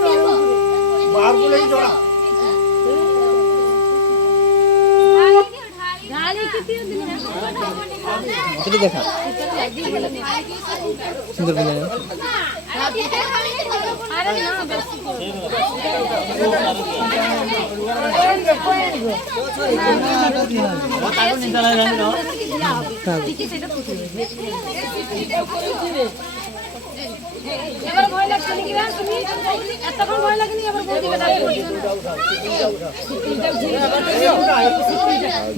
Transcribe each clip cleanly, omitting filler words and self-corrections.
बाहर को नहीं जोड़ा चलिए देखा सुंदर बना है এবার ভয় লাগছে নাকি রে তুমি এতক্ষণ ভয় লাগেনি এবার বলতে বেটা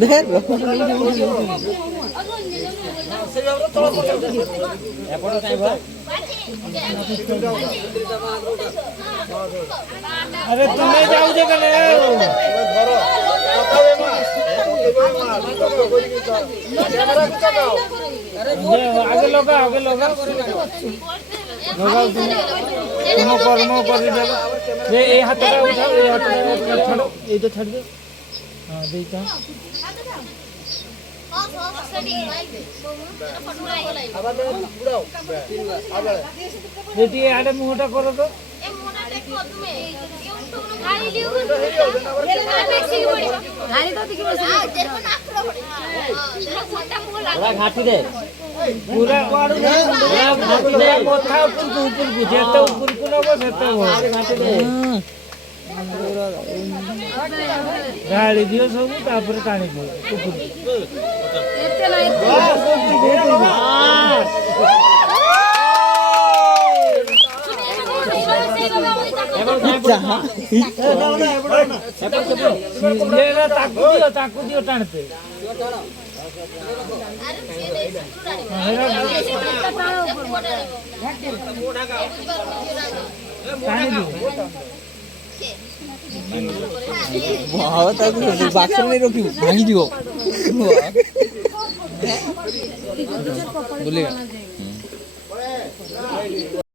দেখ अरे तुम्हें जाओ जे कने धरो आगे लोगा तुम कर्म कर दे ये हाथ उठाओ ये हाथ छोड़ो ये तो छोड़ दो हां देता बेटी आड़े मुंहटा करो तो घाटी दे पूरा कथा ऊपर जेते ऊपर को नबो सेते घाटी दे गाड़ी दियो सब तापर टाणी दियो ऊपर एते नाही ताकू दियो टाणते बाक्स में रखी भांगी दियो बोलेगा